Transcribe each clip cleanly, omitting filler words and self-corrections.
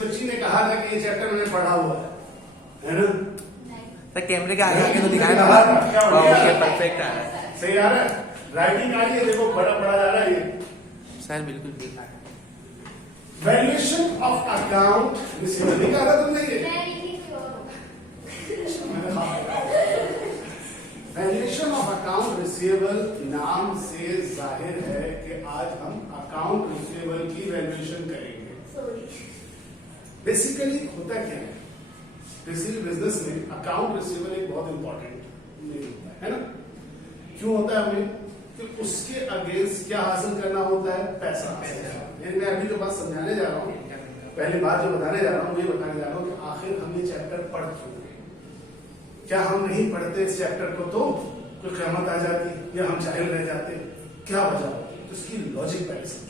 बच्ची ने कहा था कि ये चैप्टर मैंने पढ़ा हुआ है ना? सर कैमरे के आगे आके तो दिखाया ना। ओके परफेक्ट आ रहा है। सही आ रहा है, राइटिंग आ रही है, देखो बड़ा बड़ा जा रहा है ये। सर बिल्कुल ठीक है। वैल्यूएशन ऑफ अकाउंट रिसीवेबल नहीं कहा था तुमने ये? वैल्यूएशन ऑफ अकाउंट रिसीवेबल नाम से जाहिर है कि आज हम अकाउंट रिसीवेबल की वैल्यूएशन करेंगे। बेसिकली होता क्या है, बेसिकली बिजनेस में अकाउंट रिसीवेबल एक बहुत इंपॉर्टेंट नहीं होता है ना? क्यों होता है हमें? कि उसके अगेंस्ट क्या हासिल करना होता है? पैसा। मैं अभी जो बात समझाने जा रहा हूँ, पहली बात जो बताने जा रहा हूँ, ये बताने जा रहा हूँ कि आखिर हम ये चैप्टर पढ़ क्यों रहे हैं। क्या हम नहीं पढ़ते इस चैप्टर को तो कोई क़यामत आ जाती या हम जाहिल रह जाते? क्या वजह होती? तो इसकी लॉजिक पहले समझो।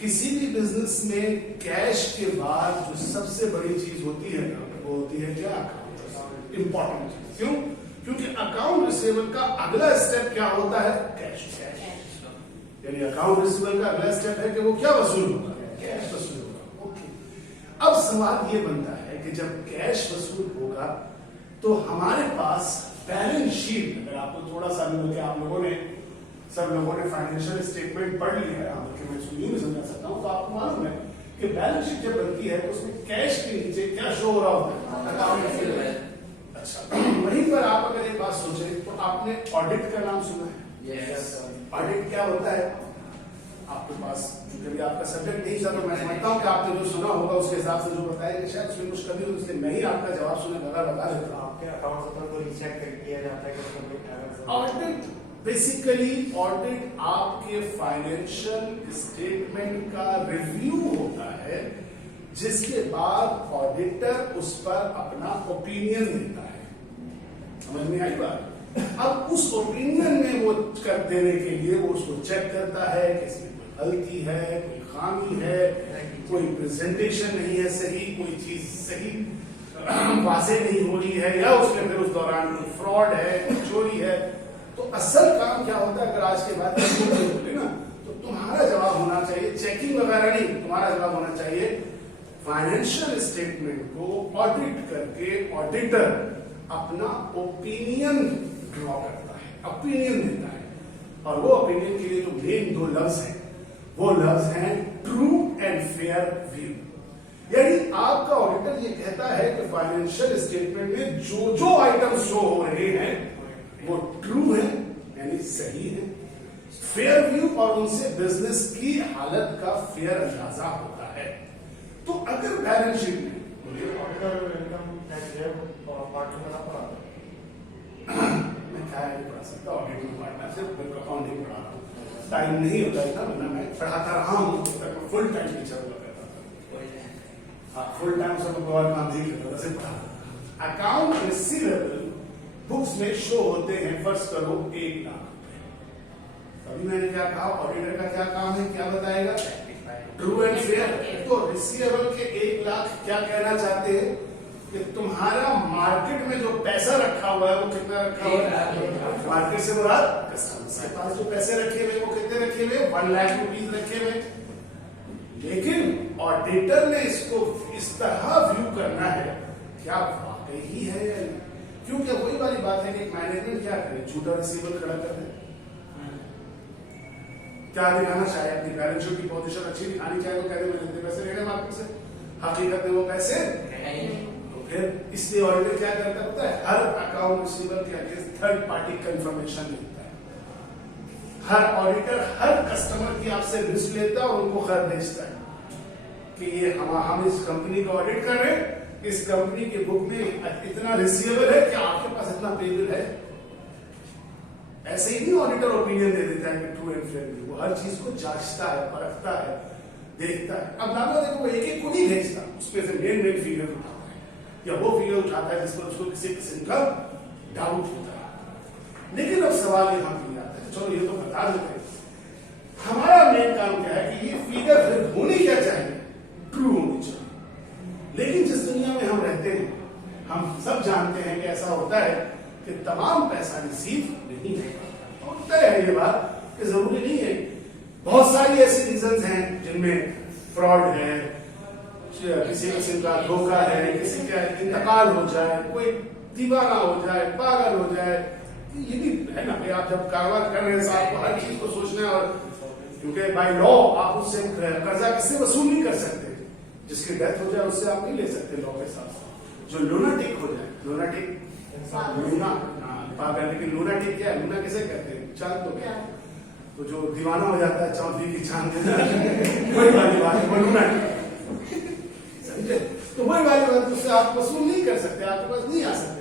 किसी भी बिजनेस में कैश के बाद जो सबसे बड़ी चीज होती है ना, वो होती है क्या? अकाउंट। इंपॉर्टेंट चीज। क्यों? क्योंकि अकाउंट रिसीवेबल का अगला स्टेप क्या होता है? कैश। यानी अकाउंट रिसीवेबल का अगला स्टेप है कि वो क्या वसूल होगा? कैश वसूल होगा। ओके, अब सवाल ये बनता है कि जब कैश वसूल होगा तो हमारे पास बैलेंस शीट, अगर आपको थोड़ा सा आप लोगों ने सब लोगों ने फाइनेंशियल स्टेटमेंट पढ़ लिया है, बल्कि मैं इसको यूं भी समझा सकता हूं, तो आपको मालूम है कि बैलेंस शीट जब बनती है तो उसमें कैश के नीचे क्या शो हो रहा होता है? Account receivable. अच्छा, वहीं पर आप अगर एक बात सोचें तो आपने ऑडिट का नाम सुना है? यस। ऑडिट क्या होता है? आपके पास क्योंकि आपका सब्जेक्ट नहीं था तो मैं समझता हूँ कि आपने जो सुना होगा उसके हिसाब से जो बताया कि शायद उसमें कुछ कमी हो, इसलिए मैं ही आपका जवाब सुने बता देता हूँ। आपके अकाउंट को रीचेक किया जाता है। ऑडिट बेसिकली, ऑडिट आपके फाइनेंशियल स्टेटमेंट का रिव्यू होता है, जिसके बाद ऑडिटर उस पर अपना ओपिनियन देता है। समझ में आई बात? अब उस ओपिनियन में वो कर देने के लिए वो उसको चेक करता है कि इसमें कोई गलती है, कोई खामी है, कोई प्रेजेंटेशन नहीं है सही, कोई चीज सही वाज़ेह नहीं हो रही है, या उसमें फिर उस दौरान कोई फ्रॉड है, कोई चोरी है। तो असल काम क्या होता है? अगर आज के बाद बोले ना तो तुम्हारा जवाब होना चाहिए चेकिंग वगैरह नहीं, तुम्हारा जवाब होना चाहिए फाइनेंशियल स्टेटमेंट को ऑडिट करके ऑडिटर अपना ओपिनियन ड्रॉ करता है, ओपिनियन देता है। और वो ओपिनियन के लिए जो मेन दो लफ्ज हैं, वो लफ्ज हैं ट्रू एंड फेयर व्यू। यानी आपका ऑडिटर ये कहता है कि फाइनेंशियल स्टेटमेंट में जो जो आइटम शो हो रहे हैं वो ट्रू है, यानी सही है, फेयर व्यू, और उनसे बिजनेस की हालत का फेयर अंदाजा होता है। तो अगर बैलेंस शीट में मैं क्या नहीं पढ़ा सकता, ऑडिट डिपार्टमेंट से अकाउंटिंग पढ़ा रहा हूँ, टाइम नहीं होता था, वरना मैं पढ़ाता रहा हूँ, फुल टाइम टीचर हुआ करता था। हाँ, फुल टाइम सब और काम नहीं करता था, सिर्फ पढ़ा। अकाउंट रिसीवेबल बुक्स में शो होते हैं, फर्ज करो 1 लाख रुपए। अभी मैंने क्या कहा, ऑडिटर का क्या काम है, क्या बताएगा? True and fair. तो रिसीवेबल के 1 लाख क्या कहना चाहते हैं कि तुम्हारा मार्केट में जो पैसा रखा हुआ है वो कितना रखा हुआ है? मार्केट से मुराद कस्टमर्स के पास जो पैसे रखे हुए वो कितने रखे हुए? 1 लाख रुपीज रखे हुए। लेकिन ऑडिटर ने इसको इस तरह व्यू करना है, क्या वाकई ही है या नहीं? क्योंकि वही वाली बात है कि मैनेजमेंट क्या करे, झूठा रिसीवेबल खड़ा कर दे। क्या दिखाना चाहे? अपनी बैलेंस शीट की पोजीशन अच्छी दिखानी चाहे तो कहते मैं जितने पैसे लेने मार्केट से, हकीकत में वो पैसे तो फिर इसलिए ऑडिटर क्या करता है? हर अकाउंट रिसीवेबल के अगेंस्ट थर्ड पार्टी कंफर्मेशन लेता है। हर ऑडिटर हर कस्टमर की आपसे लिस्ट लेता है और उनको खत भेजता है कि ये हम इस कंपनी को ऑडिट कर रहे हैं, इस कंपनी के बुक में इतना रिसीवेबल है, क्या आपके पास इतना पेबल है? ऐसे ही नहीं ऑडिटर ओपिनियन दे देता है कि ट्रू एंड फेयर। वो हर चीज को जांचता है, परखता है, देखता है। अब लाभा देखो, वो एक को नहीं भेजता, उसमें से मेन फिगर उठाता है, या वो फिगर उठाता है जिस पर उसको किसी किस्म का डाउट होता है। लेकिन अब सवाल यहां भी आता है, चलो ये तो बता देते हैं, हमारा मेन काम क्या है कि ये फिगर फिर होनी क्या चाहिए? ट्रू होनी चाहिए। लेकिन जिस दुनिया में हम रहते हैं, हम सब जानते हैं कि ऐसा होता है कि तमाम पैसा रिसीव नहीं होता है। ये बात कि जरूरी नहीं है, बहुत सारी ऐसी रीजंस हैं जिनमें फ्रॉड है, किसी किस्म का धोखा है, किसी का इंतकाल हो जाए, कोई दीवाना हो जाए, पागल हो जाए, ये भी है ना भाई। आप जब कारोबार कर रहे हैं तो आपको हर चीज को सोचना है, और क्योंकि बाय लॉ आप उससे कर्जा किससे वसूल नहीं कर सकते। जिसकी डेथ हो जाए उससे आप नहीं ले सकते लॉ के साथ। जो लूनाटिक हो जाए, लूनाटिक लूना पागल, लेकिन लूनाटिक क्या है? लूना किसे कहते हैं? चांद तो क्या, तो जो दीवाना हो जाता है चौधरी की चांद वही वाली बात है, वो लूनाटिक, समझे? तो वही वाली बात, उससे आप वसूल नहीं कर सकते, आपके पास नहीं आ सकते।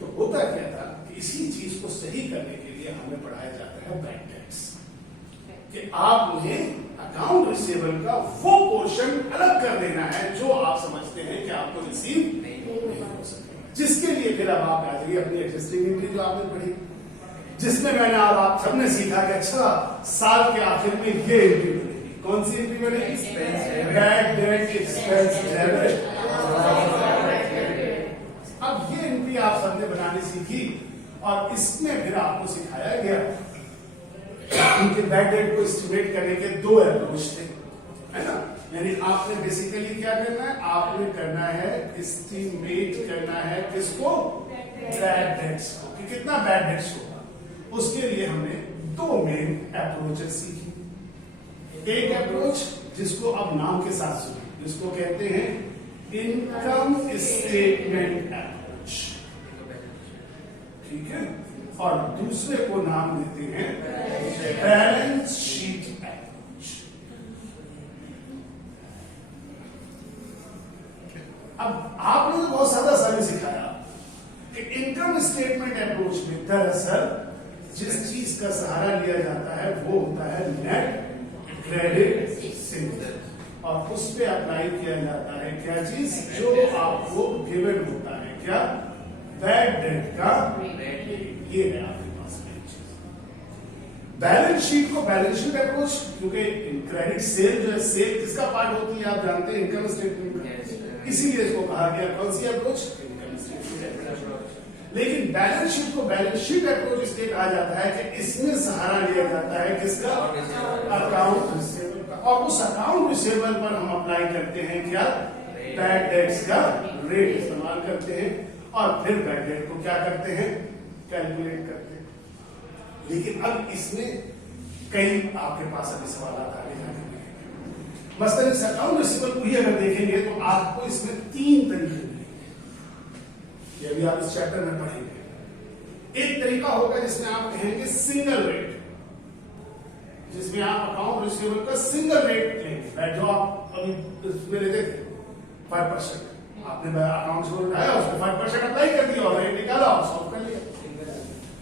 तो होता क्या था कि इसी चीज को सही करने के लिए हमें पढ़ाया जाता है बैंक टैक्स, कि आप उन्हें अकाउंट रिसीवेबल का वो पोर्शन अलग कर देना है जो आप समझते हैं कि आपको रिसीव नहीं हो सके। जिसके लिए फिर अब आप आ जाइए अपनी एग्जिस्टिंग एंट्री जो आपने पढ़ी, जिसमें मैंने और आप सबने सीखा कि अच्छा साल के आखिर में ये एंट्री बनेगी। कौन सी एंट्री बनेगी? Bad debt expense debit. अब ये एंट्री आप सबने बनानी सीखी, और इसमें फिर आपको सिखाया गया कि बैड डेट को एस्टिमेट करने के दो अप्रोच थे, है ना। यानी आपने बेसिकली क्या करना है? आपने करना है एस्टिमेट करना है किसको? बैड डेट्स को, कि कितना बैड डेट्स होगा। उसके लिए हमने दो मेन अप्रोचेस सीखी। एक अप्रोच जिसको अब नाम के साथ सुनिए, जिसको कहते हैं इनकम स्टेटमेंट अप्रोच, ठीक है, और दूसरे को नाम देते हैं बैलेंस शीट अप्रोच। अब आपने तो बहुत सादा सारे सिखाया कि इनकम स्टेटमेंट अप्रोच में दरअसल जिस चीज का सहारा लिया जाता है वो होता है नेट क्रेडिट सिंपल, और उस पे अप्लाई किया जाता है क्या चीज? जो आपको गिवन होता है, क्या? बैड डेट का ये है आपके पास बैलेंस शीट को बैलेंस शीट अप्रोच, क्योंकि क्रेडिट सेल जो है, सेल किसका पार्ट होती है आप जानते हैं? इनकम स्टेटमेंट में, इसीलिए इसको कहा गया कौन सी अप्रोच? Income statement approach. लेकिन बैलेंस शीट को बैलेंस शीट अप्रोच इसलिए कहा जाता है कि इसमें सहारा लिया जाता है किसका? अकाउंट रिसीवेबल का, और उस अकाउंट रिसीवेबल पर हम अप्लाई करते हैं क्या? बैड डेट्स का रेट इस्तेमाल करते हैं, और फिर बैड डेट को क्या करते हैं? कैलकुलेट करते हैं। लेकिन अब इसमें कई आपके पास अभी सवाल आगे जाके मसलन इस अकाउंट रिसीवेबल को ही अगर देखेंगे तो आपको इसमें तीन तरीके मिलेंगे, ये भी आप इस चैप्टर में पढ़ेंगे। एक तरीका होगा जिसमें आप कहेंगे सिंगल रेट, जिसमें आप अकाउंट रिसीवेबल का सिंगल रेट लेंगे, जो आप अभी इसमें लेते थे 5%, आपने अकाउंट से उठाया, उसको 5% अप्लाई कर दिया और रेट निकाला और सॉल्व कर लिया।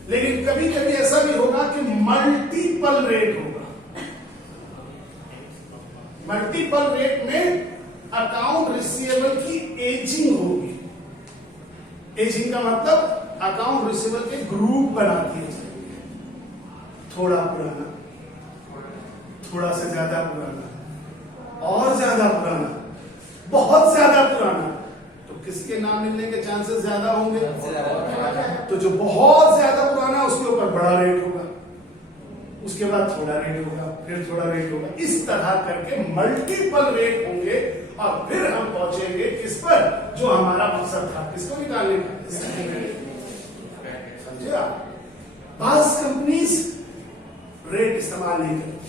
लेकिन कभी कभी ऐसा भी होगा कि मल्टीपल रेट होगा। मल्टीपल रेट में अकाउंट रिसीवेबल की एजिंग होगी। एजिंग का मतलब अकाउंट रिसीवेबल के ग्रुप बना दिए जाएंगे, थोड़ा पुराना, थोड़ा से ज्यादा पुराना, और ज्यादा पुराना, बहुत ज्यादा पुराना। तो किसके नाम मिलने के चांसेस ज्यादा होंगे? तो जो बहुत ज्यादा पुराना उसके ऊपर बड़ा रेट होगा, उसके बाद थोड़ा रेट होगा, फिर थोड़ा रेट होगा। इस तरह करके मल्टीपल रेट होंगे, और फिर हम पहुंचेंगे किस पर? जो हमारा मकसद था, किसको निकालने का। समझे आप? बास कंपनीज रेट इस्तेमाल नहीं करती।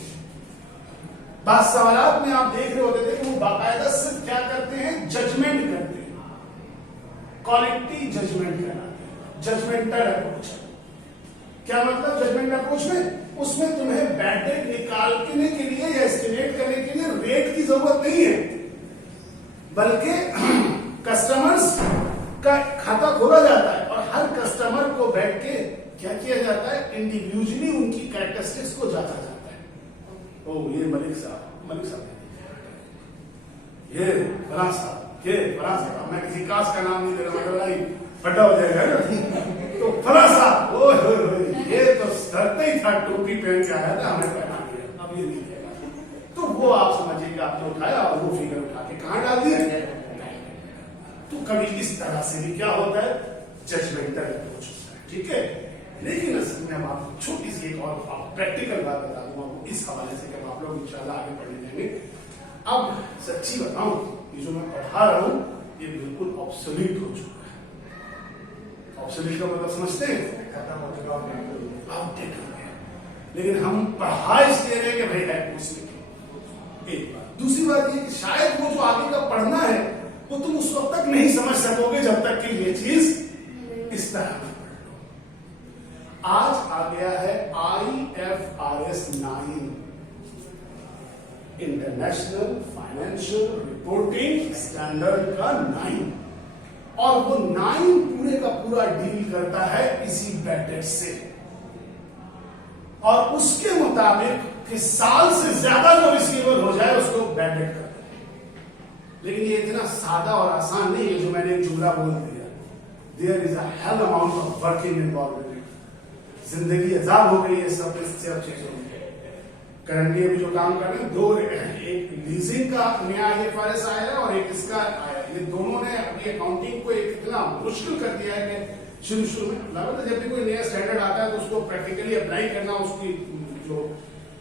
बास सवालात में आप देख रहे होते थे कि वो बाकायदा सिर्फ क्या करते हैं? जजमेंट करते हैं, क्वालिटी जजमेंट कराते हैं, जजमेंटल अप्रोच। क्या मतलब जजमेंट अप्रोच में? उसमें तुम्हें बैड डेट निकालने के लिए या एस्टिमेट करने के लिए रेट की जरूरत नहीं है, बल्कि कस्टमर्स का खाता खोला जाता है और हर कस्टमर को बैठ के क्या किया जाता है? इंडिविजुअली उनकी कैरेक्टरिस्टिक्स को जांचा जाता है। ओ ये मलिक साहब, ये फलां साहब, ये फलां साहब, मैं किसी कास्ट का नाम नहीं दे रहा, मतलब फटा हो जाएगा ना। तो फलां साहब, ओ ये तो डरते ही था, टोपी पहन के आया था, हमें पहना दिया, अब ये नहीं देगा। तो वो आप समझिएगा आपने उठाया और वो फिगर उठा के कहां डाल दिए? तो कभी इस तरह से भी क्या होता है? जजमेंटल अप्रोच होता है, ठीक है। लेकिन असल में हम आपको छोटी सी एक और प्रैक्टिकल बात बता दूंगा इस हवाले से, जब आप लोग इंशाल्लाह आगे पढ़ने जाएंगे। अब सच्ची बताऊं, ये जो मैं पढ़ा रहा हूं ये बिल्कुल ऑब्सोलीट हो चुका है। ऑब्सोलीट का मतलब समझते हैं, खत्म हो चुका है। आउटडेट हो गया, लेकिन हम पढ़ा इसलिए रहे कि भाई है पूछने की। एक बात, दूसरी बात ये कि शायद वो जो आगे का पढ़ना है वो तुम उस वक्त तक नहीं समझ सकोगे जब तक कि ये चीज इस तरह में पढ़ लो। आज आ गया है IFRS 9, international financial reporting standard का 9, और वो 9 पूरे का पूरा डील करता है इसी बैटेज से, और उसके मुताबिक कि साल से ज्यादा जो रिसीवर हो जाए उसको बैडेड कर दे। लेकिन ये इतना सादा और आसान नहीं है जो मैंने एक जुमला बोल दिया। There is a hell amount of working involve in it. जिंदगी अजाब हो गई है सब चीजों में। करंटली अभी जो काम कर रहे हैं दो, एक लीजिंग का नया IFRS आया है और एक इसका आया। ये दोनों ने अपनी अकाउंटिंग को एक इतना मुश्किल कर दिया है कि शुरू में लगता है जब भी कोई नया स्टैंडर्ड आता है तो उसको प्रैक्टिकली अप्लाई करना, उसकी जो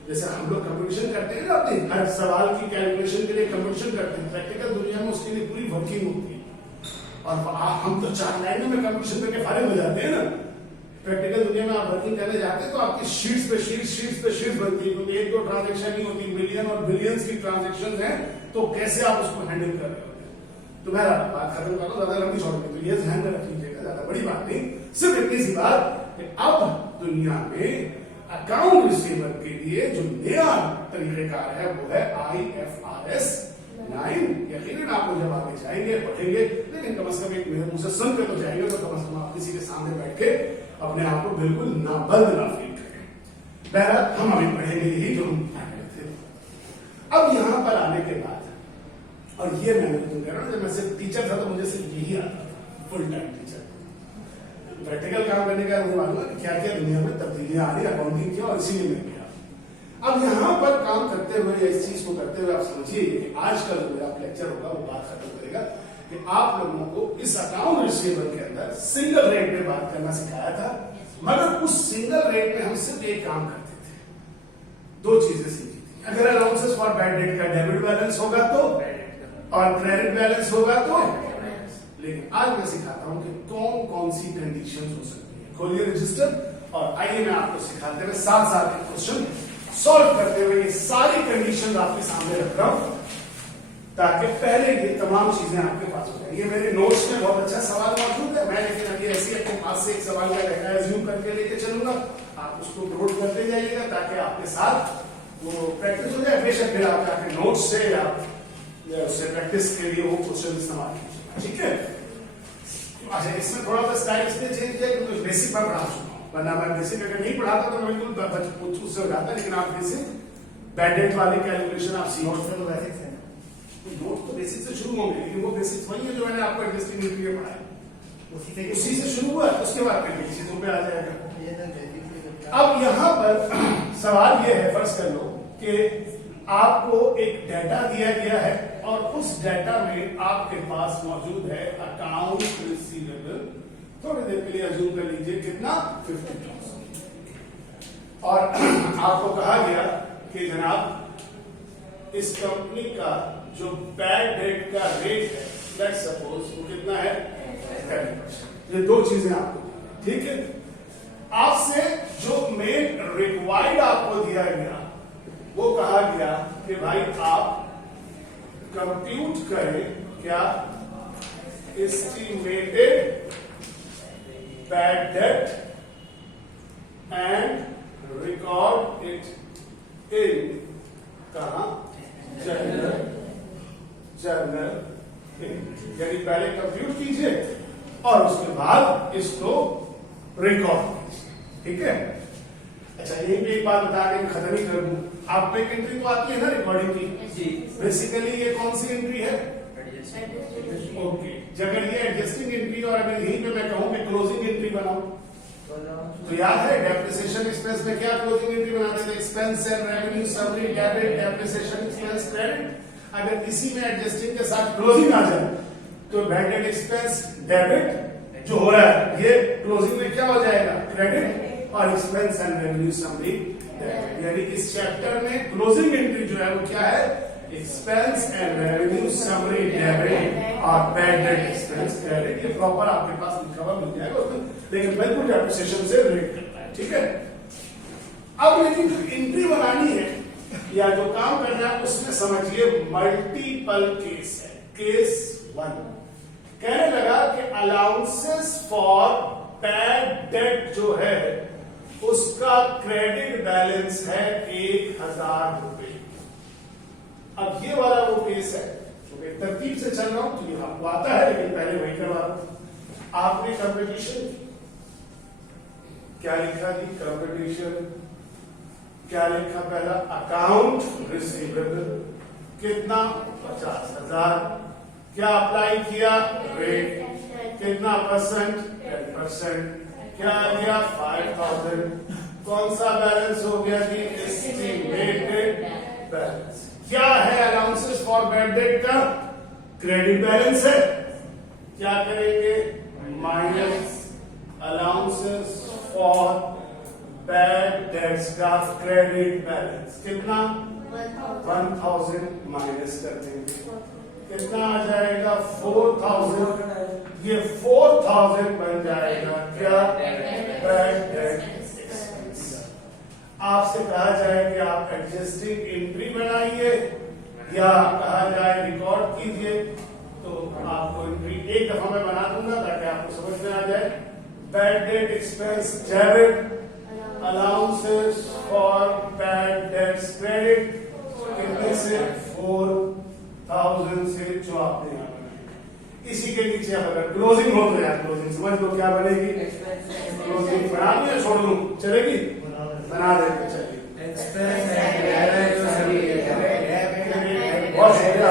जैसे हम लोग कंपटीशन करते हैं ना अपने हर सवाल की कैलकुलेशन के लिए कंपटीशन करते हैं, प्रैक्टिकल दुनिया में उसके लिए पूरी वर्किंग होती है। और हम तो 4 लाइनों में कंपटीशन करके फारिग हो जाते हैं ना। प्रैक्टिकल दुनिया में आप वर्किंग करने जाते हैं तो आपकी शीट्स पे शीट्स बनती है, क्योंकि एक दो ट्रांजेक्शन नहीं होती, मिलियन और बिलियंस की ट्रांजेक्शन है, तो कैसे आप उसको हैंडल कर रहे होते हैं। तो मैं बात खत्म कर रहा हूँ, ज्यादा लंबी छोड़ तो ये ध्यान में रख लीजिएगा, ज्यादा बड़ी बात नहीं, सिर्फ इतनी सी बात कि अब दुनिया में अकाउंट रिसीवर के लिए जो नया तरीकेकार है वो है IFRS 9। यकीनन आप जब आगे जाएंगे पढ़ेंगे, लेकिन कम से कम एक मेरे मुंह से सुन के तो जाएंगे, तो कम से कम आप किसी के सामने बैठ के अपने आप को बिल्कुल नाबल्द ना फील करें। बहरहाल हम अभी पढ़ेंगे यही जो हम पढ़ रहे थे। अब यहां पर आने के बाद, और ये मैंने तुम कह रहा हूं, जब मैं सिर्फ टीचर था तो मुझे सिर्फ यही आता था, फुल टाइम टीचर। प्रैक्टिकल काम करने का मुझे मालूम है कि क्या क्या दुनिया में तब्दीलियां आ रही है अकाउंटिंग की, और इसीलिए मैं किया। अब यहां पर काम करते हुए, इस चीज को करते हुए आप समझिए कि आज का जो मेरा लेक्चर होगा वो बात खत्म करेगा कि आप लोगों को इस अकाउंट रिसीवर के अंदर सिंगल रेट में बात करना सिखाया था, मगर उस सिंगल रेट में हम सिर्फ एक काम करते थे, 2 चीजें सीखी थी। अगर अलाउंसेस फॉर बैड डेट का डेबिट बैलेंस होगा तो, और क्रेडिट बैलेंस होगा तो। लेकिन आज मैं सिखाता हूं कि कौन कौन सी कंडीशंस हो सकती है। खोलिए रजिस्टर और आइए मैं आपको सिखाते हुए साथ साथ क्वेश्चन सॉल्व करते हुए ये सारी कंडीशन आपके सामने रख रहा हूं, ताकि पहले ये तमाम चीजें आपके पास हो जाए। ये मेरे नोट्स में बहुत अच्छा सवाल मौजूद है, मैं लेकिन अभी ऐसे अपने पास से एक सवाल का एज्यूम करके लेके चलूंगा, आप उसको नोट करते जाइएगा ताकि आपके साथ वो प्रैक्टिस हो जाए। बेशक फिर आप आपके नोट्स से या उससे प्रैक्टिस के लिए वो क्वेश्चन इस्तेमाल कीजिए, ठीक है। अच्छा, इसमें थोड़ा सा स्टाइल इसलिए चेंज किया क्योंकि बेसिक मैं पढ़ा चुका हूं, वरना मैं बेसिक अगर नहीं पढ़ाता तो मैं बिल्कुल उससे हो जाता, लेकिन आप बेसिक बैड डेट वाले कैलकुलेशन आप सीख नोट्स तो बेसिक है, नोट तो बेसिक से शुरू होंगे, लेकिन वो बेसिक वही है जो मैंने आपको एडजस्टिंग एंट्री में पढ़ाया, उसी से शुरू हुआ, उसके बाद फिर चीजों पे आ जाएगा। अब यहाँ पर सवाल ये है, फर्ज कर लो कि आपको एक डाटा दिया गया है और उस डाटा में आपके पास मौजूद है अकाउंट रिसीवेबल, थोड़ी देर के लिए अज्यूम कर लीजिए कितना, 50,000, और आपको कहा गया कि जनाब इस कंपनी का जो बैड डेट का रेट है, लेट्स सपोज वो कितना है, 10%। ये 2 चीजें आपको, ठीक है। आपसे जो मेन रिक्वायर्ड आपको दिया गया वो कहा गया कि भाई आप कंप्यूट करें क्या, estimated bad debt and record it in कहां, जर्नल, यानी पहले कंप्यूट कीजिए और उसके बाद इसको रिकॉर्ड कीजिए, ठीक है। अच्छा, यही पे एक बात बता के खत्म ही कर दूं, आपको एक एंट्री तो आती है ना रिकॉर्डिंग की, बेसिकली ये कौन सी एंट्री है, ओके। अगर ये एडजस्टिंग एंट्री और अगर यहीं पे मैं कहूं कि क्लोजिंग एंट्री बनाओ, तो याद है डेप्रिसिएशन एक्सपेंस में क्या क्लोजिंग एंट्री बनाते थे, expense and revenue summary, debit, depreciation expense, credit. अगर इसी में एडजस्टिंग के साथ क्लोजिंग आ जाए तो बैड डेट एक्सपेंस डेबिट जो हो रहा है ये क्लोजिंग में क्या हो जाएगा, क्रेडिट, और एक्सपेंस एंड रेवेन्यू समरी, यानी इस चैप्टर में क्लोजिंग एंट्री जो है वो क्या है, expense and revenue summary debit और बैड डेट एक्सपेंस क्रेडिट, ये प्रॉपर आपके पास लिखा हुआ मिल जाएगा उसमें, लेकिन बिल्कुल डेप्रिसिएशन से रिलेट करता है, ठीक है। अब लेकिन जो एंट्री बनानी है या जो काम करना है उसमें समझिए मल्टीपल केस है। केस 1 कहने लगा कि अलाउंसेस फॉर बैड डेट जो है उसका क्रेडिट बैलेंस है 1000 रुपए। अब ये वाला वो केस है, क्योंकि तरतीब से चल रहा हूं तो ये आपको आता है, लेकिन पहले वही करवा रहा हूं। आपने कंपटीशन क्या लिखा जी? कंपटीशन क्या लिखा? पहला अकाउंट रिसीवेबल कितना? 50,000। क्या अप्लाई किया? रेट कितना परसेंट? 10%। क्या आ गया? 5,000। कौन सा बैलेंस हो गया जी? Estimated balance. क्या है अलाउंसेस फॉर बैड डेट का? क्रेडिट बैलेंस है। क्या करेंगे? Minus allowances for bad debts का क्रेडिट बैलेंस कितना? 1000 माइनस कर देंगे, कितना आ जाएगा? 4000। ये 4000 बन जाएगा क्या? Bad debt expense. आपसे कहा जाए कि आप एडजस्टिंग एंट्री बनाइए या कहा जाए रिकॉर्ड कीजिए, तो आपको एंट्री एक दफा मैं बना दूंगा ताकि आपको समझ में आ जाए। Bad debt expense debit allowances for bad debts credit कितने से? 4000 से, जो आपने यहाँ बनाई। इसी के नीचे अब अगर क्लोजिंग हो तो यार क्लोजिंग समझ लो क्या बनेगी? क्लोजिंग बना दूं या छोड़ दूं? चलेगी? बना देते चलिए। बहुत बढ़िया,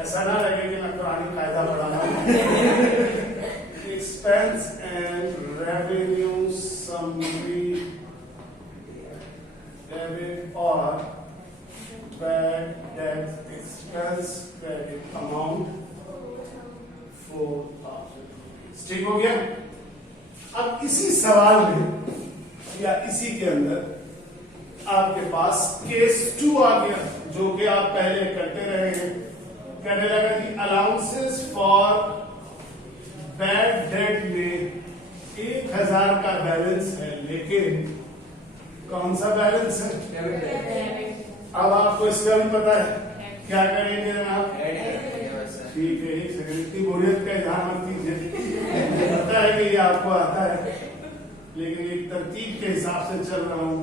ऐसा ना लगे कि मैं पुरानी कायदा पढ़ा रहा हूं। Expense and revenue summary debit और bad debt expense credit amount 4000। ठीक हो गया? अब इसी सवाल में या इसी के अंदर आपके पास केस 2 आ गया, जो कि आप पहले करते रहे हैं। कहने लगा कि अलाउंसेस फॉर बैड डेट में 1000 का बैलेंस है, लेकिन कौन सा बैलेंस है? अब आपको इसका भी पता है, क्या करेंगे जनाब? ठीक है, एक सेकंड, इतनी बोरियत का इजहार मत कीजिए, पता है कि ये आपको आता है, लेकिन एक तरतीब के हिसाब से चल रहा हूं।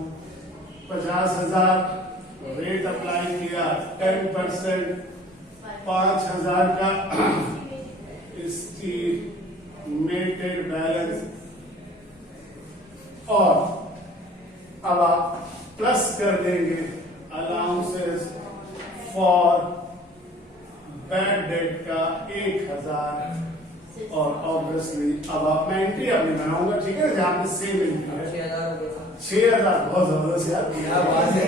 50,000 रेट अप्लाई किया, 10%, 5,000 का एस्टिमेटेड बैलेंस, और अब आप प्लस कर देंगे अलाउंसेस फॉर बैड डेट का 1000, और ऑब्वियसली अब आप मैं एंट्री अपनी बनाऊंगा, ठीक है, जहां पे सेम एंट्री है। 6,000 बहुत जबरदस्त यार, क्या बात है,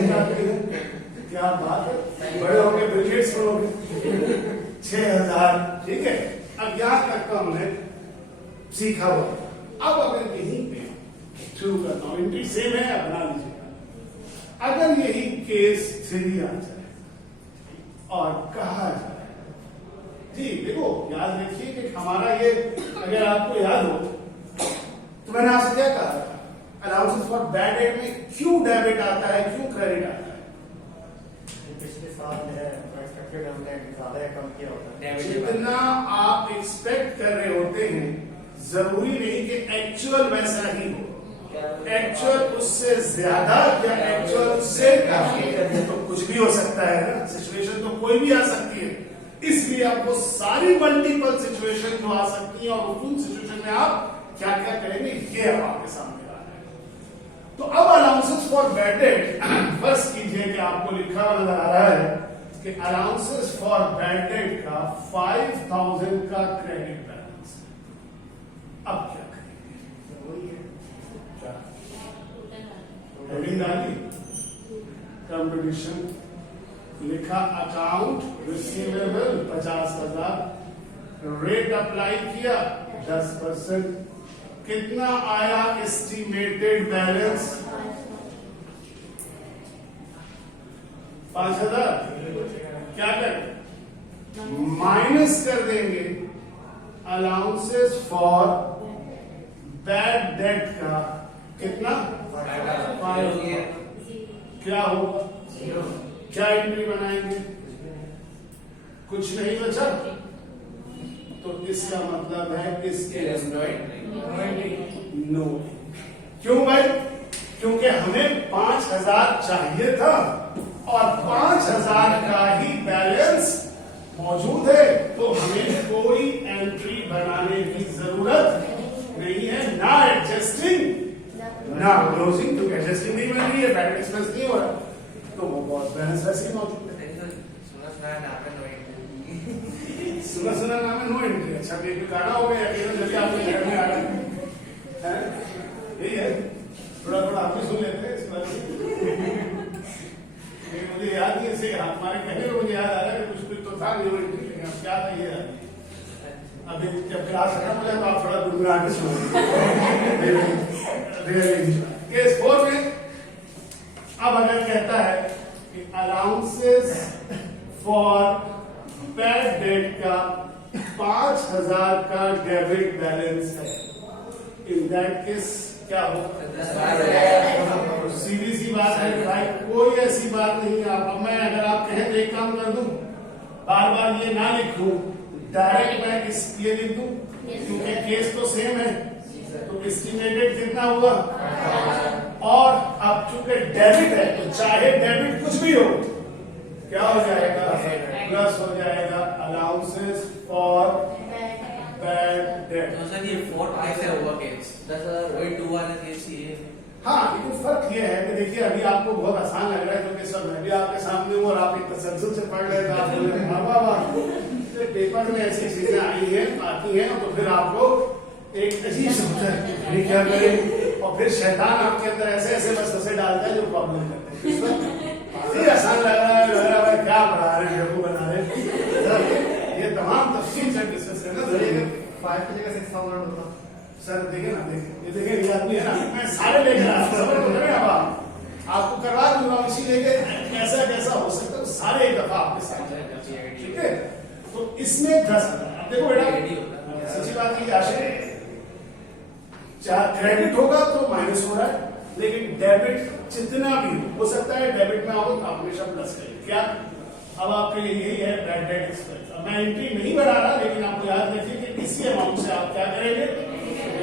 क्या बात है, बड़े होके बिल गेट्स बनोगे। 6,000, ठीक है। अब यहां तक का हमने सीखा हुआ। अब अगर यहीं पे शुरू करता हूं, एंट्री सेम है, अब बना लीजिएगा। अगर यही केस 3 आ जाए और कहा जाए जी, देखो याद रखिए कि हमारा ये, अगर आपको याद हो तो मैंने आपसे क्या कहा, अलाउंसेस फॉर बैड डेट में क्यों डेबिट आता है, क्यों क्रेडिट आता है? पिछले साल है एक्सपेक्टेड हमने ज्यादा या कम किया होता है। जितना आप एक्सपेक्ट कर रहे होते हैं जरूरी नहीं कि एक्चुअल वैसा ही हो, एक्चुअल उससे ज्यादा या एक्चुअल उससे कम, तो कुछ भी हो सकता है ना, सिचुएशन तो कोई भी आ सकती है। इसलिए आपको सारी मल्टीपल सिचुएशन जो आ सकती है और उन सिचुएशन में आप क्या क्या करेंगे, ये अब आपके सामने आ रहा है। तो अब allowances for bad date, first कीजिए कि आपको लिखा हुआ नजर आ रहा है कि अलाउंसेस फॉर बैड डेट का 5,000 का क्रेडिट बैलेंस। अब क्या करेंगे? हेडिंग डाली, कंपटीशन लिखा, अकाउंट रिसीवेबल 50,000, रेट अप्लाई किया 10%, कितना आया एस्टिमेटेड बैलेंस? 5,000 क्या करें, माइनस कर देंगे अलाउंसेस फॉर बैड डेट का कितना, 5,000। क्या होगा, क्या एंट्री बनाएंगे, कुछ नहीं बचा, तो इसका मतलब है इसके नो। क्यों भाई, क्योंकि हमें 5,000 चाहिए था और 5,000 का ही बैलेंस मौजूद है, तो हमें कोई एंट्री बनाने की जरूरत नहीं है, ना एडजस्टिंग ना क्लोजिंग, क्योंकि एडजस्टिंग नहीं बन रही है, बैलेंस एक्सपेंस नहीं हो रहा, तो वो बहुत बैलेंस वैसे ही मौजूद है। सुना नाम है नो एंट्री। अच्छा बेबी गाना हो गया, जब आपके घर में आ रहा है, यही है, थोड़ा थोड़ा आप भी सुन लेते हैं इस बार। मुझे याद नहीं, ऐसे हमारे कहने में मुझे याद आ रहा है कि कुछ तो था नो एंट्री, लेकिन अब क्या था ये अभी जब क्लास खत्म हो जाए तो आप थोड़ा गुनगुना के सुनो। केस 4 में अब अगर कहता है कि अलाउंसेस फॉर बैड डेट का 5,000 का डेबिट बैलेंस है, इन दैट केस क्या हो, सीधी सी बात है भाई, कोई ऐसी बात नहीं है। अब मैं अगर आप कहें तो एक काम कर दूं, बार बार ये ना लिखूं, डायरेक्ट मैं ये लिख दूं, क्योंकि केस तो सेम है, तो एस्टिमेटेड कितना हुआ, और अब चूंकि डेबिट है तो चाहे डेबिट कुछ भी हो, क्या हो जाएगा, प्लस हो जाएगा अलाउंसेस फॉर बैड डेट। तो सर ये 4 कैसे हुआ केस, वही 2 वाला केस ही है। हाँ, लेकिन फर्क ये है कि देखिए अभी आपको बहुत आसान लग रहा है, क्योंकि सर मैं भी आपके सामने हूँ और आप एक तसल्सल से पढ़ रहे थे, आप बोल रहे हैं वाह, पेपर में ऐसी चीजें आई हैं, आती हैं, तो फिर आपको एक अजीब सोचता है क्या करें, और फिर शैतान आपके अंदर ऐसे ऐसे वसवसे डालता है जो प्रॉब्लम करते हैं। आसान लग रहा है, क्या पढ़ा रहे हैं, बना रहे, ये तमाम तफसील से डिस्कस करना जरूरी। 5 की जगह 6,000 होता सर देखिए ना, देखिए ये देखिए ये आदमी है ना, मैं सारे लेकर आ समझ रहे हैं, अब आपको करवा दूंगा इसी लेके, कैसा कैसा हो सकता है सारे एक दफा आपके साथ, ठीक है। तो इसमें 10,000, अब देखो बेटा सच्ची बात है, आशय क्रेडिट होगा तो माइनस हो रहा है, लेकिन डेबिट जितना भी हो सकता है, डेबिट में आओ तो आप हमेशा प्लस करिए। क्या, अब आपके लिए यही है बैड डेट एक्सपेंस। अब मैं एंट्री नहीं बना रहा, लेकिन आपको याद रखिए कि इसी अमाउंट से आप क्या करेंगे,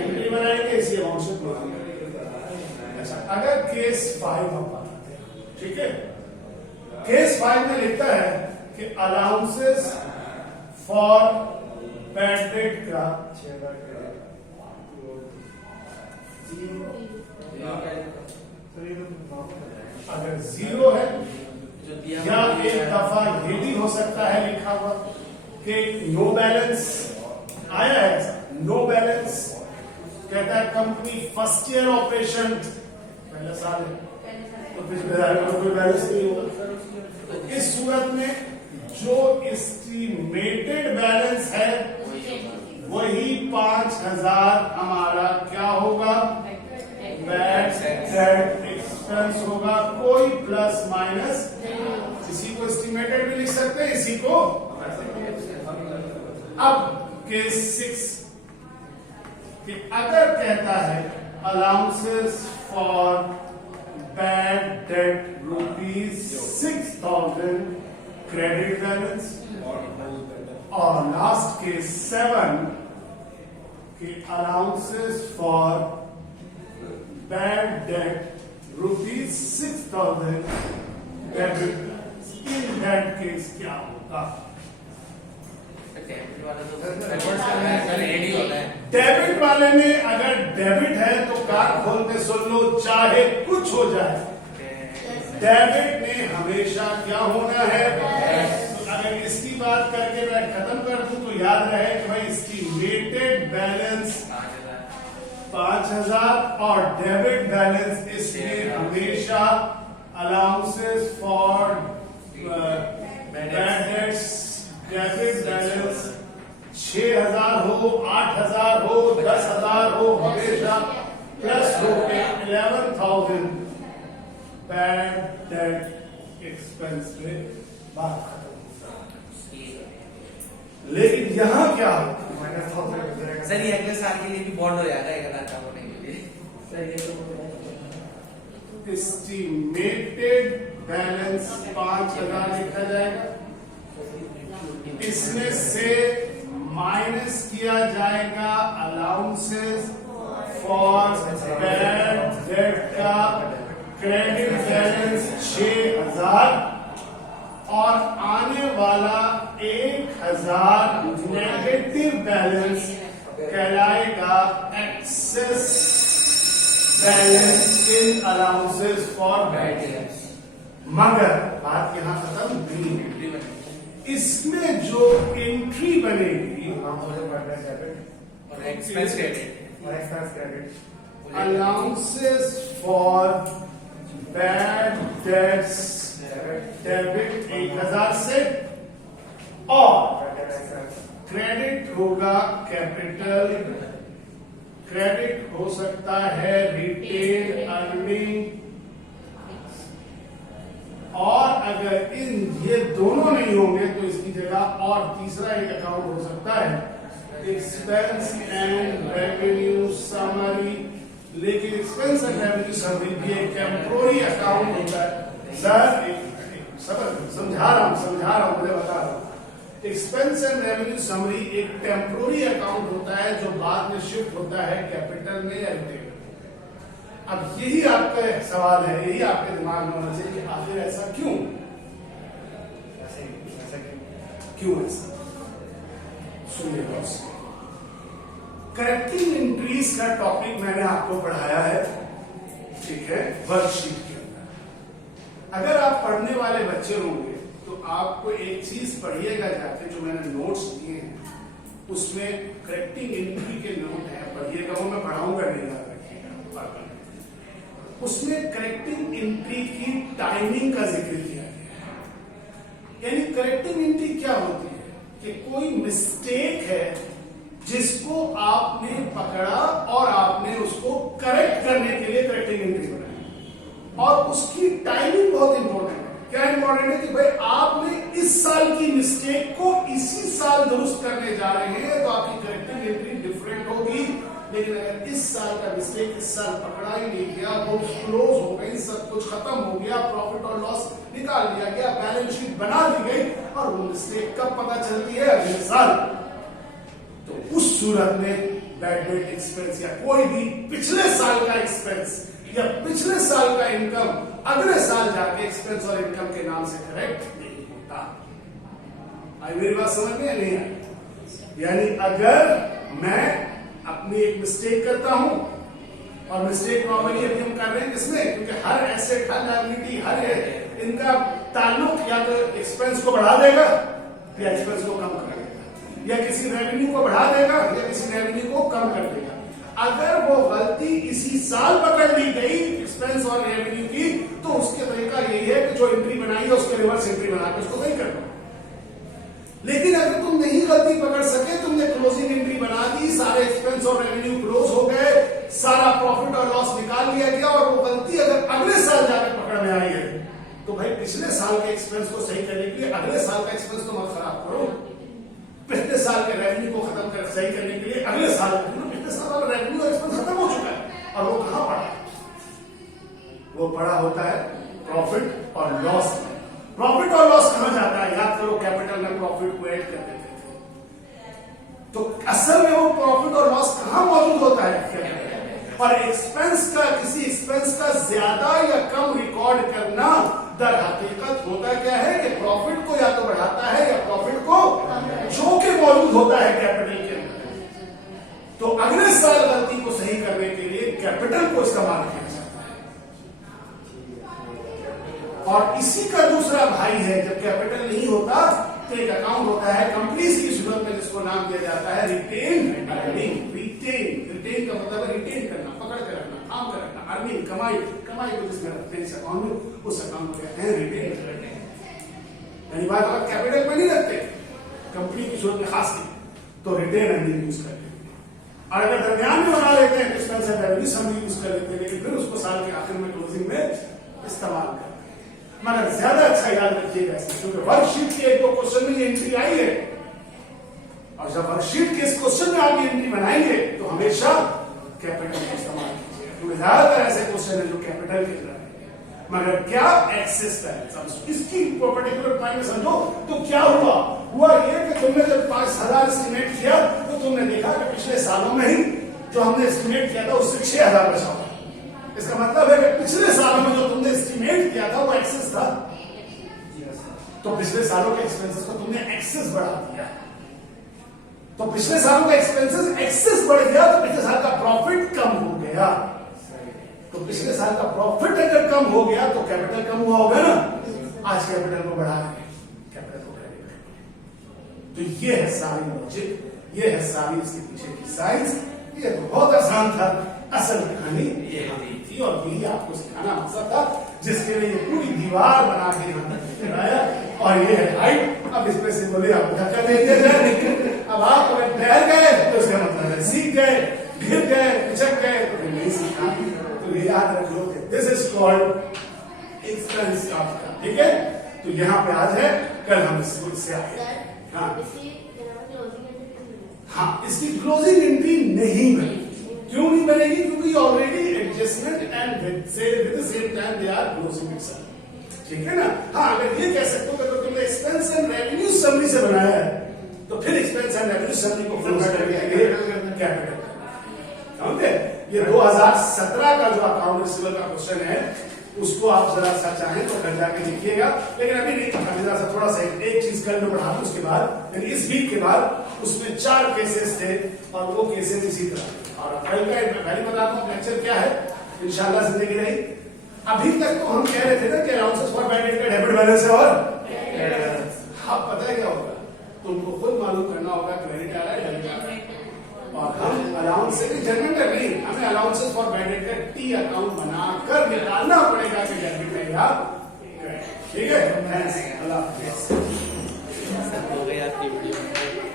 एंट्री बनाएंगे, इसी अमाउंट से क्लोज करेंगे। अच्छा, अगर केस 5 हम बताते हैं, ठीक है, केस 5 में लिखता है कि अलाउंसेस फॉर बैड डेट का अगर 0 है, या एक दफा ये भी हो सकता है लिखा हुआ कि नो बैलेंस आया है, नो बैलेंस कहता है कंपनी फर्स्ट ईयर ऑपरेशन, पहला साल है, तो फिर कोई बैलेंस नहीं होगा। तो इस सूरत में जो एस्टिमेटेड बैलेंस है वही 5,000 हमारा क्या होगा, बैड डेट एक्सपेंस होगा, कोई प्लस माइनस, इसी को एस्टिमेटेड भी लिख सकते हैं, इसी को। अब केस 6 कि अगर कहता है allowances for bad date ₹6,000 credit balance, और लास्ट केस 7 कि allowances for bad date ₹6,000 debit balance, in that case क्या होगा, डेबिट वाले में अगर डेबिट है तो कार्ड खोल के सुन लो, चाहे कुछ हो जाए, डेबिट में हमेशा क्या होना है, तो अगर इसकी बात करके मैं खत्म कर दूं तो याद रहे कि भाई इसकी वेटेड बैलेंस 5,000 और डेबिट बैलेंस इसमें हमेशा allowances for bad debts debit balance 6,000 हो, 8,000 हो, 10,000 हो, हमेशा प्लस हो के 11,000 बैड डेट एक्सपेंस में बात खत्म होता है। लेकिन यहाँ क्या होता है, माइनस 1000 हो जाएगा सर ये अगले साल के लिए भी बॉन्ड हो जाएगा 1000 का होने के लिए। सर ये तो एस्टिमेटेड बैलेंस 5000 लिखा जाएगा, इसमें से माइनस किया जाएगा अलाउंसेस फॉर बैड डेट का क्रेडिट बैलेंस 6000 और आने वाला 1000 नेगेटिव बैलेंस कहलाएगा excess balance in allowances for bad debt. मगर बात यहां खत्म नहीं है, इसमें जो एंट्री बनेगी और एक्सपेंस क्रेडिट और expense credit allowances for bad debts debit 1000 से और क्रेडिट होगा कैपिटल, क्रेडिट हो सकता है रिटेन अर्निंग, और अगर ये दोनों नहीं होंगे तो इसकी जगह और तीसरा एक अकाउंट हो सकता है एक्सपेंस एंड रेवेन्यू समरी। लेकिन एक्सपेंस एंड रेवेन्यू समरी भी एक टेम्पोररी अकाउंट होता है। सर समझा रहा हूं मुझे बता रहा हूं। एक्सपेंस एंड रेवेन्यू समरी एक टेम्पोररी अकाउंट होता है जो बाद में शिफ्ट होता है कैपिटल में या रिटेन। अब यही आपका सवाल है, यही आपके दिमाग में होना चाहिए कि आखिर ऐसा क्यों, क्यों ऐसा। सुनिए बॉस, करेक्टिंग एंट्रीज का टॉपिक मैंने आपको पढ़ाया है, ठीक है, वर्कशीट के अंदर। अगर आप पढ़ने वाले बच्चे होंगे तो आपको एक चीज पढ़िएगा जाके, जो मैंने नोट्स दिए हैं उसमें करेक्टिंग एंट्री के नोट है, पढ़िएगा, वो मैं पढ़ाऊंगा नहीं, याद रखिएगा। उसमें करेक्टिंग एंट्री की टाइमिंग का जिक्र किया गया है। यानी करेक्टिंग एंट्री क्या होती है कि कोई मिस्टेक है जिसको आपने पकड़ा और आपने उसको करेक्ट करने के लिए करेक्टिंग एंट्री बनाई, और उसकी टाइमिंग बहुत इंपॉर्टेंट है। क्या इंपॉर्टेंट है कि भाई आपने इस साल की मिस्टेक को इसी साल दुरुस्त करने जा रहे हैं, तो आपकी करेक्टिंग एंट्री डिफरेंट होगी। लेकिन अगर इस साल का मिस्टेक इस साल पकड़ा ही नहीं गया, वो क्लोज हो गई, सब कुछ खत्म हो गया, प्रॉफिट और लॉस निकाल लिया गया, बैलेंस शीट बना दी गई, और वो मिस्टेक कब पता चलती है, अगले साल, तो उस सूरत में बैड डेट एक्सपेंस या कोई भी पिछले साल का एक्सपेंस या पिछले साल का इनकम अगले साल जाके एक्सपेंस और इनकम के नाम से करेक्ट नहीं होता। आई मेरी बात समझ में नहीं आई? यानी अगर मैं अपनी एक मिस्टेक करता हूं, और मिस्टेक नॉर्मली अभी हम कर रहे हैं किसमें, क्योंकि हर एसेट, हर लायबिलिटी, हर इनका ताल्लुक या तो एक्सपेंस को बढ़ा देगा या एक्सपेंस को कम कर देगा, या किसी रेवेन्यू को बढ़ा देगा या किसी रेवेन्यू को कम कर देगा। अगर वो गलती इसी साल पकड़ ली गई एक्सपेंस और रेवेन्यू की, तो उसके तरीका यही है कि जो एंट्री बनाई है उसके रिवर्स एंट्री बना के उसको सही कर दो। लेकिन अगर तुम नहीं गलती पकड़ सके, तुमने क्लोजिंग एंट्री बना दी, सारे एक्सपेंस और रेवेन्यू क्लोज हो गए, सारा प्रॉफिट और लॉस निकाल लिया गया, और वो गलती अगर अगले साल जाकर पकड़ में आई है, तो भाई पिछले साल के एक्सपेंस को सही करने के लिए अगले साल का एक्सपेंस तो मत खराब करो, पिछले साल के रेवेन्यू को खत्म कर सही करने के लिए अगले साल, पिछले साल वाला रेवेन्यू और एक्सपेंस खत्म हो चुका है, और वो कहां पड़ा है, वो पड़ा होता है प्रॉफिट और लॉस में। प्रॉफिट और लॉस कहां जाता है, याद करो, कैपिटल में प्रॉफिट को ऐड कर देते थे, तो असल में वो प्रॉफिट और लॉस कहां मौजूद होता है, और एक्सपेंस का, किसी एक्सपेंस का ज्यादा या कम रिकॉर्ड करना दर हकीकत होता क्या है कि प्रॉफिट को या तो बढ़ाता है या प्रॉफिट को, जो कि मौजूद होता है कैपिटल के अंदर। तो अगले साल गलती को सही करने के लिए कैपिटल को इस्तेमाल किया जाता है। और इसी का दूसरा भाई है, जब कैपिटल नहीं होता तो एक अकाउंट होता है कंपनीज की सूरत में, जिसको नाम दिया जाता है रिटेन अर्निंग। रिटेन का मतलब है रिटेन करना, पकड़ कर रखना, थाम कर रखना, अर्निंग कमाई को जिसमें रखते हैं इस अकाउंट में, उस अकाउंट को कहते हैं रिटेन। यानी बात अगर कैपिटल में नहीं रखते कंपनी की सूरत में खास की, तो रिटेन अर्निंग यूज करते हैं, और अगर दरमियान में बना लेते हैं expense and revenue sum use कर लेते हैं, लेकिन फिर उसको साल के आखिर में क्लोजिंग में इस्तेमाल करते हैं। मगर ज्यादा अच्छा याद रखिएगा इसे, क्योंकि वर्कशीट की एक दो क्वेश्चन में ये एंट्री आई है, और जब वर्कशीट के इस क्वेश्चन में आप ये एंट्री बनाएंगे तो हमेशा कैपिटल का इस्तेमाल कीजिएगा, क्योंकि ज्यादातर ऐसे क्वेश्चन है जो कैपिटल के अंदर है। मगर क्या एक्सेस बैलेंस, समझो इसकी पर्टिकुलर पॉइंट में समझो तो क्या हुआ ये कि तुमने जब 5,000 एस्टिमेट किया तो तुमने देखा कि पिछले सालों में ही जो हमने एस्टिमेट किया था उससे 6,000 बचा हुआ। इसका मतलब है कि पिछले सालों में जो तुमने एस्टिमेट किया था वो एक्सेस था, तो पिछले सालों के एक्सपेंसेस को तुमने एक्सेस बढ़ा दिया, तो पिछले सालों का एक्सपेंसेस एक्सेस बढ़ गया तो पिछले साल का प्रॉफिट कम हो गया, तो पिछले साल का प्रॉफिट अगर कम हो गया तो कैपिटल कम हुआ होगा ना, आज कैपिटल को बढ़ा रहे हैं, कैपिटल को क्रेडिट। तो ये है सारी लॉजिक, ये है सारी इसके पीछे की साइंस। ये तो बहुत आसान था, असल कहानी ये थी और यही आपको सिखाना मकसद था, जिसके लिए पूरी दीवार बना के यहाँ तक लगाया। और ये है हाइट, अब इसमें से बोले आप धक्का दे दिया जाए, लेकिन अब आप अगर ठहर गए तो उसका मतलब है सीख गए, गिर गए, पिछक गए तो नहीं सीखा। तो ये याद रख लो कि दिस इज कॉल्ड एक्सपेंस आपका, ठीक है। तो यहाँ पे आज है, कल हम इससे आगे। हाँ, इसकी क्लोजिंग एंट्री नहीं बनेगी। क्यों नहीं बनेगी? क्योंकि already adjustment and with same time they are closing itself, ठीक है ना। हाँ, अगर ये कह सकते हो कि तो तुमने एक्सपेंस एंड रेवेन्यू समरी से बनाया है तो फिर एक्सपेंस एंड रेवेन्यू समरी को क्लोज करके कैपिटल समझे। ये 2017 का जो अकाउंट रिसीवेबल का क्वेश्चन है उसको आप जरा सा चाहें तो घर जाके देखिएगा, लेकिन अभी नहीं, अभी जरा सा थोड़ा सा एक चीज कल में बढ़ा दूं। उसके बाद यानी इस वीक के बाद उसमें 4 केसेस थे और वो केसेस इसी तरह। और कल का पहले बता दूं लेक्चर क्या है, इंशाल्लाह जिंदगी रही। अभी तक तो हम कह रहे थे ना कि अलाउंसेस फॉर बैड डेट का डेबिट बैलेंस है, और अब पता है क्या होगा, तुमको खुद मालूम करना होगा क्रेडिट आ रहा है डेबिट आ रहा है। और हम अलाउंस से जनरेटर नहीं, हमें अलाउंसेस फॉर बैड डेट का टी अकाउंट बनाकर निकालना पड़ेगा कि डेबिट है या क्रेडिट, ठीक है। अल्लाह हाफिज़। हो गई आपकी वीडियो।